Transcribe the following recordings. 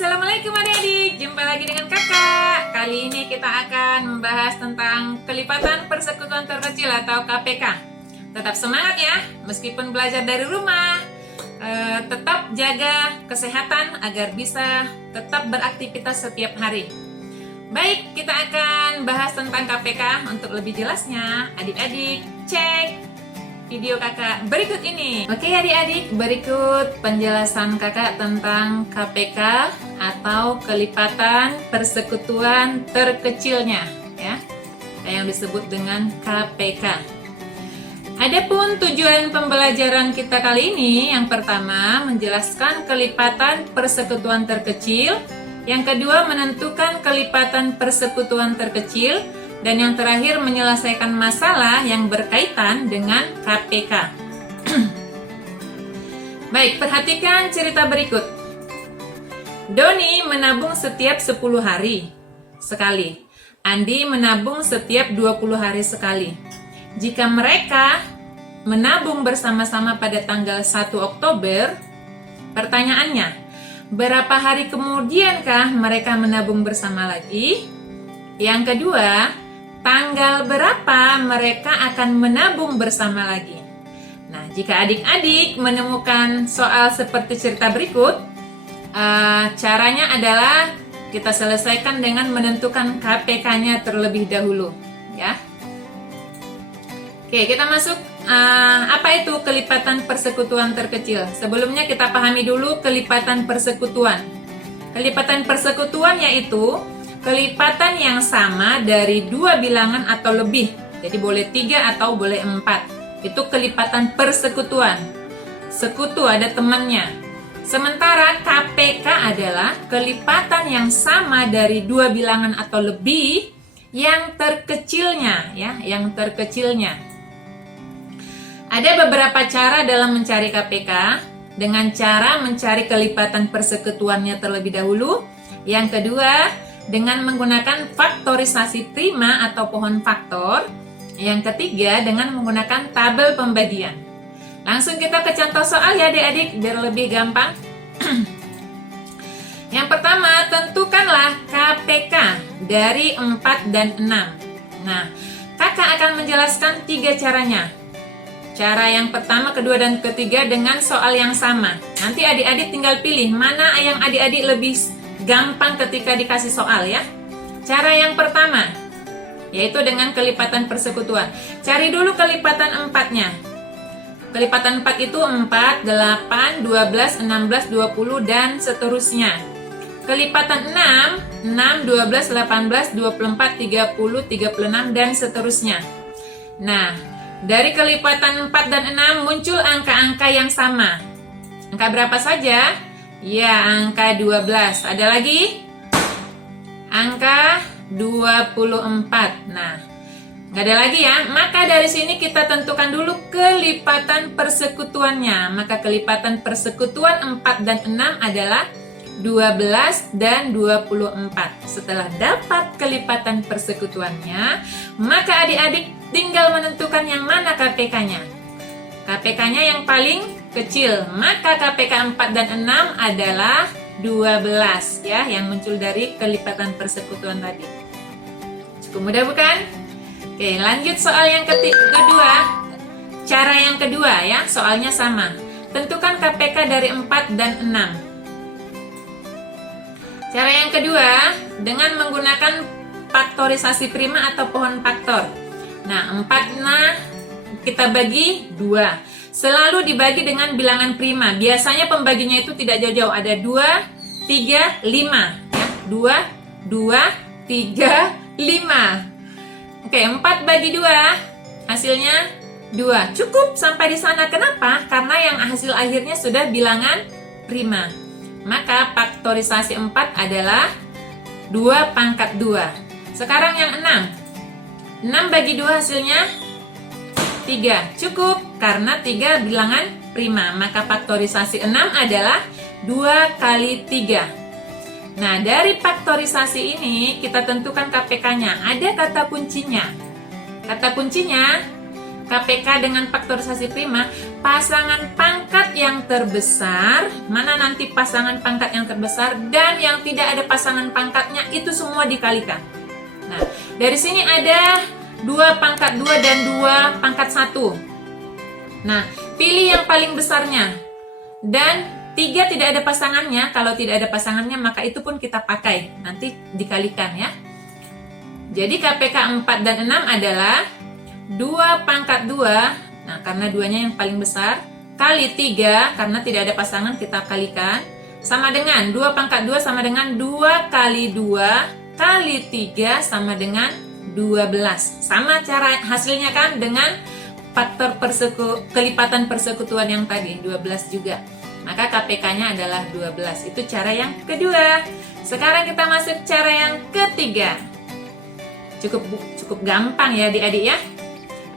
Assalamualaikum adik-adik, jumpa lagi dengan kakak. Kali ini kita akan membahas tentang kelipatan persekutuan terkecil atau KPK. Tetap semangat ya, meskipun belajar dari rumah. Tetap jaga kesehatan agar bisa tetap beraktivitas setiap hari. Baik, kita akan bahas tentang KPK. Untuk lebih jelasnya, adik-adik cek video kakak berikut ini. Oke adik-adik, berikut penjelasan kakak tentang KPK atau kelipatan persekutuan terkecilnya ya, yang disebut dengan KPK. Adapun tujuan pembelajaran kita kali ini, yang pertama menjelaskan kelipatan persekutuan terkecil, yang kedua menentukan kelipatan persekutuan terkecil, dan yang terakhir menyelesaikan masalah yang berkaitan dengan KPK. Baik, perhatikan cerita berikut. Doni menabung setiap 10 hari sekali. Andi menabung setiap 20 hari sekali. Jika mereka menabung bersama-sama pada tanggal 1 Oktober, pertanyaannya, berapa hari kemudiankah mereka menabung bersama lagi? Yang kedua, tanggal berapa mereka akan menabung bersama lagi? Nah, jika adik-adik menemukan soal seperti cerita berikut, caranya adalah kita selesaikan dengan menentukan KPK-nya terlebih dahulu, ya. Oke, kita masuk. Apa itu kelipatan persekutuan terkecil? Sebelumnya kita pahami dulu kelipatan persekutuan. Kelipatan persekutuan yaitu kelipatan yang sama dari dua bilangan atau lebih. Jadi boleh 3 atau boleh 4. Itu kelipatan persekutuan. Sekutu ada temannya. Sementara KPK adalah kelipatan yang sama dari dua bilangan atau lebih yang terkecilnya, ya, yang terkecilnya. Ada beberapa cara dalam mencari KPK. Dengan cara mencari kelipatan persekutuannya terlebih dahulu. Yang kedua, dengan menggunakan faktorisasi prima atau pohon faktor. Yang ketiga, dengan menggunakan tabel pembagian. Langsung kita ke contoh soal ya adik-adik, biar lebih gampang. Yang pertama, tentukanlah KPK dari 4 dan 6. Nah, kakak akan menjelaskan 3 caranya. Cara yang pertama, kedua, dan ketiga dengan soal yang sama. Nanti adik-adik tinggal pilih mana yang adik-adik lebih gampang ketika dikasih soal ya. Cara yang pertama yaitu dengan kelipatan persekutuan. Cari dulu kelipatan 4-nya. Kelipatan 4 itu 4, 8, 12, 16, 20 dan seterusnya. Kelipatan 6, 6, 12, 18, 24, 30, 36 dan seterusnya. Nah, dari kelipatan 4 dan 6 muncul angka-angka yang sama. Angka berapa saja? Ya, angka 12. Ada lagi? Angka 24. Nah, nggak ada lagi ya. Maka dari sini kita tentukan dulu kelipatan persekutuannya. Maka kelipatan persekutuan 4 dan 6 adalah 12 dan 24. Setelah dapat kelipatan persekutuannya, maka adik-adik tinggal menentukan yang mana KPK-nya. KPK-nya yang paling kecil, maka KPK 4 dan 6 adalah 12 ya, yang muncul dari kelipatan persekutuan tadi. Cukup mudah bukan? Oke, lanjut soal yang kedua. Cara yang kedua ya, soalnya sama. Tentukan KPK dari 4 dan 6. Cara yang kedua dengan menggunakan faktorisasi prima atau pohon faktor. Nah, 4 kita bagi 2. Selalu dibagi dengan bilangan prima. Biasanya pembaginya itu tidak jauh-jauh. Ada 2, 3, 5. Ya, 2, 2, 3, 5. Oke, 4 bagi 2. Hasilnya 2. Cukup sampai di sana. Kenapa? Karena yang hasil akhirnya sudah bilangan prima. Maka faktorisasi 4 adalah 2 pangkat 2. Sekarang yang 6. 6 bagi 2 hasilnya 3. Cukup karena 3 bilangan prima. Maka faktorisasi 6 adalah 2 kali 3. Nah, dari faktorisasi ini kita tentukan KPK-nya. Ada kata kuncinya. Kata kuncinya KPK dengan faktorisasi prima, pasangan pangkat yang terbesar, mana nanti pasangan pangkat yang terbesar dan yang tidak ada pasangan pangkatnya itu semua dikalikan. Nah, dari sini ada 2 pangkat 2 dan 2 pangkat 1. Nah, pilih yang paling besarnya. Dan 3 tidak ada pasangannya. Kalau tidak ada pasangannya, maka itu pun kita pakai. Nanti dikalikan ya. Jadi KPK 4 dan 6 adalah 2 pangkat 2. Nah, karena 2-nya yang paling besar. Kali 3, karena tidak ada pasangan kita kalikan. Sama dengan 2 pangkat 2 sama dengan 2 kali 2 kali 3 sama dengan 12. Sama cara hasilnya kan dengan faktor kelipatan persekutuan yang tadi, 12 juga. Maka KPK-nya adalah 12. Itu cara yang kedua. Sekarang kita masuk cara yang ketiga. Cukup gampang ya adik-adik ya.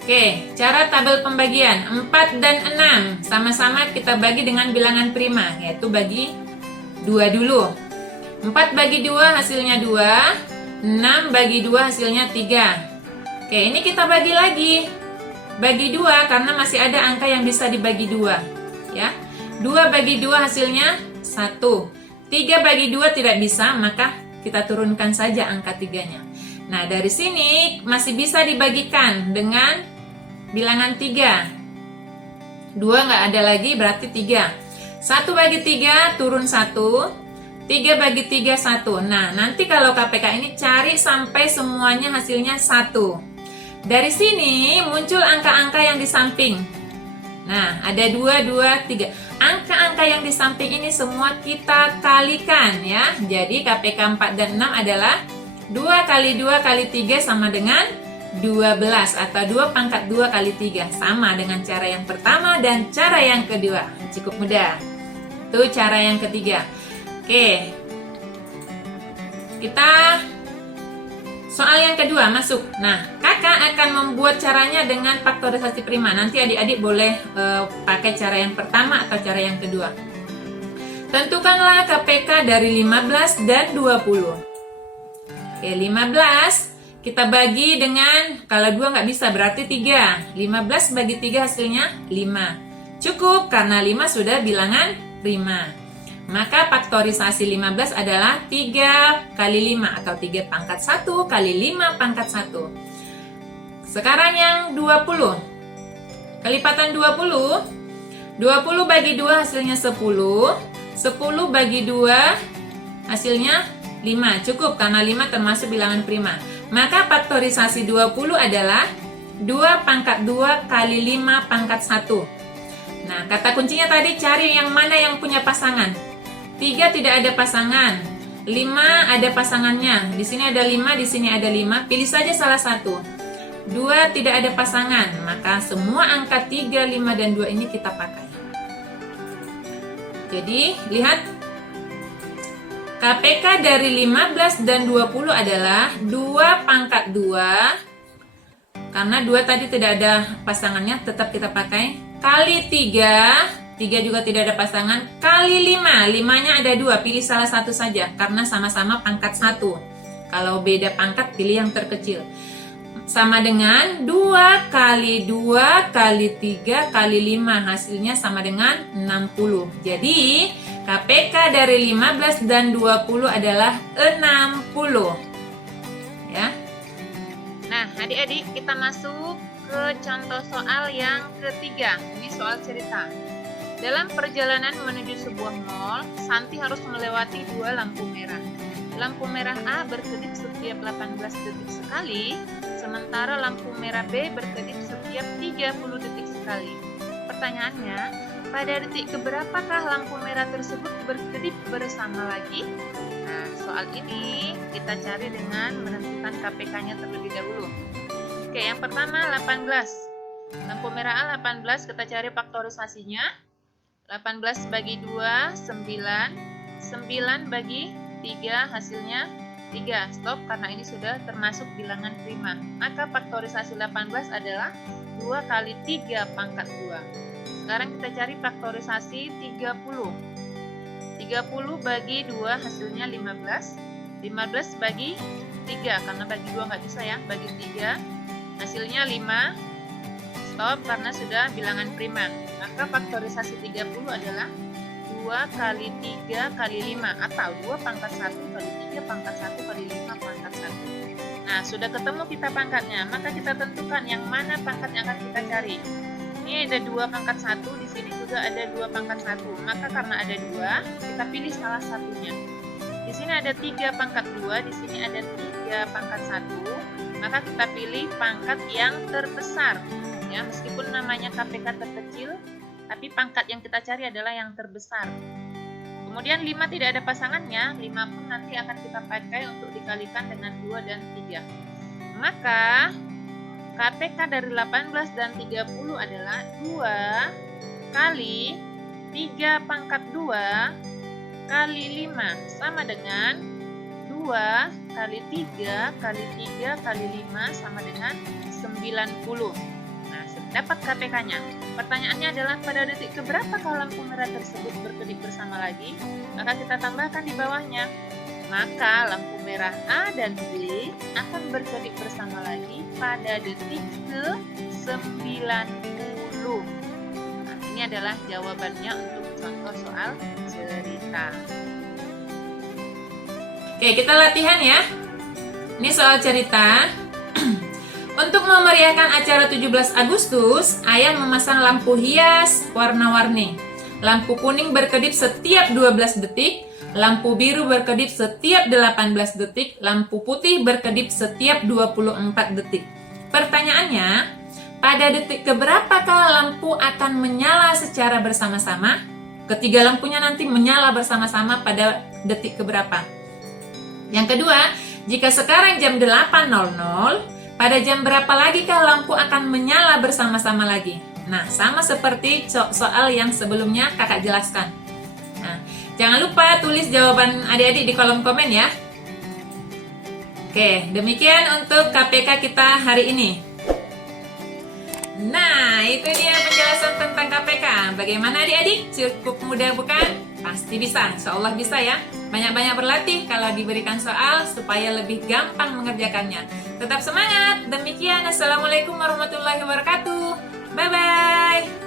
Oke, cara tabel pembagian 4 dan 6 sama-sama kita bagi dengan bilangan prima, yaitu bagi 2 dulu. 4 bagi 2 hasilnya 2, 6 bagi 2 hasilnya 3. Oke, ini kita bagi lagi. Bagi 2 karena masih ada angka yang bisa dibagi 2 ya. 2 bagi 2 hasilnya 1. 3 bagi 2 tidak bisa, maka kita turunkan saja angka 3-nya. Nah, dari sini masih bisa dibagikan dengan bilangan 3. 2 nggak ada lagi, berarti 3. 1 bagi 3 turun 1. 3 bagi 3 1. Nah, nanti kalau KPK ini cari sampai semuanya hasilnya 1. Dari sini muncul angka-angka yang di samping. Nah, ada 2, 2, 3. Angka-angka yang di samping ini semua kita kalikan ya. Jadi KPK 4 dan 6 adalah 2 kali 2 kali 3 sama dengan 12 atau 2 pangkat 2 kali 3. Sama dengan cara yang pertama dan cara yang kedua. Cukup mudah. Itu cara yang ketiga. Oke. Kita soal yang kedua masuk. Nah, kakak akan membuat caranya dengan faktorisasi prima. Nanti adik-adik boleh pakai cara yang pertama atau cara yang kedua. Tentukanlah KPK dari 15 dan 20. Oke, 15 kita bagi dengan, kalau 2 nggak bisa berarti 3. 15 bagi 3 hasilnya 5. Cukup karena 5 sudah bilangan prima. Maka faktorisasi 15 adalah 3 kali 5 atau 3 pangkat 1 kali 5 pangkat 1. Sekarang yang 20. Kelipatan 20. 20 bagi 2 hasilnya 10. 10 bagi 2 hasilnya 5. Cukup karena 5 termasuk bilangan prima. Maka faktorisasi 20 adalah 2 pangkat 2 kali 5 pangkat 1. Nah, kata kuncinya tadi cari yang mana yang punya pasangan. 3 tidak ada pasangan, 5 ada pasangannya. Di sini ada 5, di sini ada 5. Pilih saja salah satu. 2 tidak ada pasangan, maka semua angka 3, 5, dan 2 ini kita pakai. Jadi, lihat. KPK dari 15 dan 20 adalah 2 pangkat 2. Karena 2 tadi tidak ada pasangannya, tetap kita pakai. Kali 3. 3 juga tidak ada pasangan, kali 5. 5-nya ada 2, pilih salah satu saja karena sama-sama pangkat 1. Kalau beda pangkat, pilih yang terkecil. Sama dengan 2 kali 2 kali 3 kali 5, hasilnya sama dengan 60. Jadi KPK dari 15 dan 20 adalah 60 ya. Nah, adik-adik, kita masuk ke contoh soal yang ketiga. Ini soal cerita. Dalam perjalanan menuju sebuah mall, Santi harus melewati 2 lampu merah. Lampu merah A berkedip setiap 18 detik sekali, sementara lampu merah B berkedip setiap 30 detik sekali. Pertanyaannya, pada detik keberapakah lampu merah tersebut berkedip bersama lagi? Nah, soal ini kita cari dengan menentukan KPK-nya terlebih dahulu. Oke, yang pertama 18. Lampu merah A 18, kita cari faktorisasinya. 18 bagi 2, 9. 9 bagi 3, hasilnya 3. Stop, karena ini sudah termasuk bilangan prima. Maka faktorisasi 18 adalah 2 kali 3 pangkat 2. Sekarang kita cari faktorisasi 30. 30 bagi 2, hasilnya 15. 15 bagi 3, karena bagi 2 nggak bisa ya. Bagi 3, hasilnya 5. stop karena sudah bilangan prima. Maka faktorisasi 30 adalah 2 kali 3 kali 5 atau 2 pangkat 1 kali 3 pangkat 1 kali 5 pangkat 1. Nah, sudah ketemu kita pangkatnya, maka kita tentukan yang mana pangkat yang akan kita cari. Ini ada 2 pangkat 1, di sini juga ada 2 pangkat 1. Maka karena ada 2, kita pilih salah satunya. Di sini ada 3 pangkat 2, di sini ada 3 pangkat 1. Maka kita pilih pangkat yang terbesar. Ya, meskipun namanya KPK terkecil, tapi pangkat yang kita cari adalah yang terbesar. Kemudian 5 tidak ada pasangannya, 5 pun nanti akan kita pakai untuk dikalikan dengan 2 dan 3. Maka KPK dari 18 dan 30 adalah 2 kali 3 pangkat 2 kali 5 sama dengan 2 kali 3 kali 3 kali 5 sama dengan 90. Nah, dapat KPK-nya. Pertanyaannya adalah pada detik keberapakah lampu merah tersebut berkedip bersama lagi? Maka kita tambahkan di bawahnya. Maka lampu merah A dan B akan berkedip bersama lagi pada detik ke-90. Nah, ini adalah jawabannya untuk contoh soal cerita. Oke, kita latihan ya. Ini soal cerita. Untuk memeriahkan acara 17 Agustus, ayah memasang lampu hias warna-warni. Lampu kuning berkedip setiap 12 detik, lampu biru berkedip setiap 18 detik, lampu putih berkedip setiap 24 detik. Pertanyaannya, pada detik keberapakah lampu akan menyala secara bersama-sama? Ketiga lampunya nanti menyala bersama-sama pada detik keberapa? Yang kedua, jika sekarang jam 8.00, pada jam berapa lagi kah lampu akan menyala bersama-sama lagi? Nah, sama seperti soal yang sebelumnya kakak jelaskan. Nah, jangan lupa tulis jawaban adik-adik di kolom komen ya. Oke, demikian untuk KPK kita hari ini. Nah, itu dia penjelasan tentang KPK. Bagaimana adik-adik? Cukup mudah bukan? Pasti bisa, insya Allah bisa ya. Banyak-banyak berlatih kalau diberikan soal supaya lebih gampang mengerjakannya. Tetap semangat. Demikian, Assalamualaikum warahmatullahi wabarakatuh. Bye-bye.